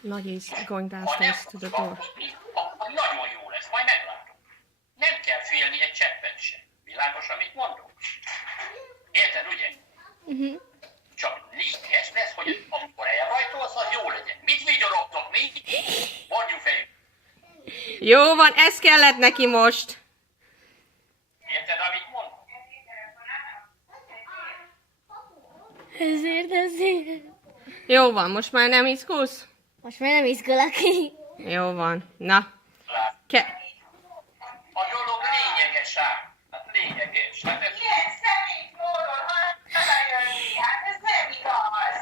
Nagy is going downstairs to the door. Akkor nagyon jó lesz, majd meglátom. Nem kell félni egy cseppet sem. Világos, amit mondok? Érted, ugye? Csak lényeges lesz, hogy amikor elrajtolsz, az jó legyen. Mit vigyorogtok mi? Mondjuk fejük. Jó van, ez kellett neki most. Érted, amit mondok? Ezért. Jó van, most már nem izgulsz? Most már nem izgulok. Jó van, na. A dolog lényeges ám. Hát lényeges. Hát ez... Ilyen személy módon hazajönni, hát ez nem igaz.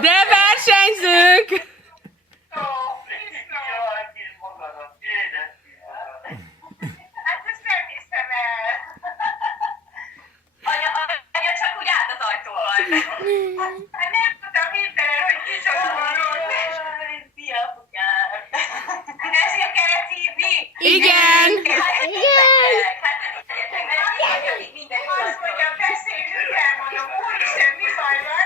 De versenyzünk! Hát ezt nem hiszem el. Anya csak úgy állt az ajtóval. Hát nem tudtam hirtelen, hogy kicsoda van. Szia, apukám. Ezért kellett hívni? Igen! Hát ez mindenki azt mondja, beszéljünk, elmondom, úristen, mi baj van?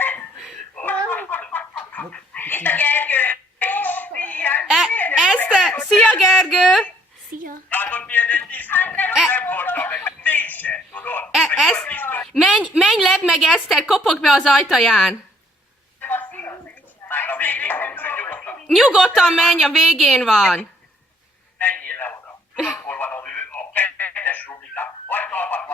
Itt a Gergő is. Eszter, szia Gergő! Szia. Látod, milyen egy diszkó? Nem voltam meg, mégsem, tudod? Menj lebb meg Eszter, kopog be az ajtaján! Már a végén van, nyugodtan. Nyugodtan menj, a végén van! Menjél le oda. Akkor van a kettes rubrikám. Vagy talpat,